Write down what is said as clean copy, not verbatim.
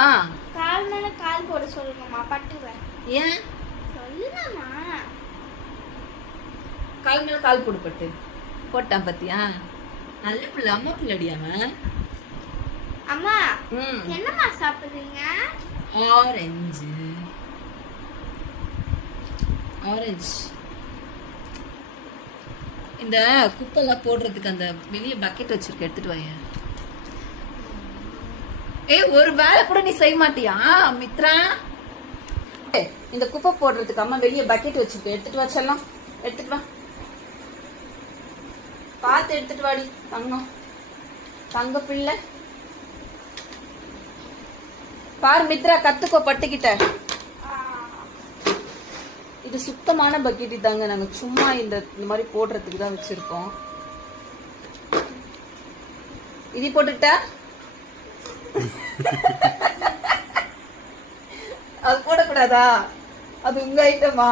ஆ கால் மேல கால் போட சொல்லுங்கம்மா, பட்டுவேன். ஏன் சொல்லுங்கம்மா. கால் மேல கால் போடு பட்டு. போட்டான் பாத்தியா? நல்ல பிள்ளை, அம்மா பிள்ளடியாம. அம்மா ம் என்னம்மா சாப்பிடுறீங்க? Orange orange. இந்த குப்பைலாம் போடுறதுக்கு அந்த வெளிய பக்கெட் வச்சிருக்க, எடுத்துட்டு வாங்க. ஒரு வேலை கூட நீ செய்ய மாட்டியா மித்ரா? இந்த குப்பை போடுறதுக்கு அம்மா வெளிய பக்கெட் வச்சிருக்க, எடுத்துட்டு வா செல்லம். எடுத்துட்டு வா, பார்த்து எடுத்துட்டு வாடி தங்கம், தங்க பிள்ளை. பாரு மித்ரா, கத்துக்கோ பட்டுக்கிட்ட. இது சுத்தமான பக்கெட் தாங்க, நாங்க சும்மா இந்த மாதிரி போடுறதுக்கு தான் வச்சிருக்கோம். இது போட்டுட்டா அது போடக்கூடாதா? அது உங்க ஐட்டமா?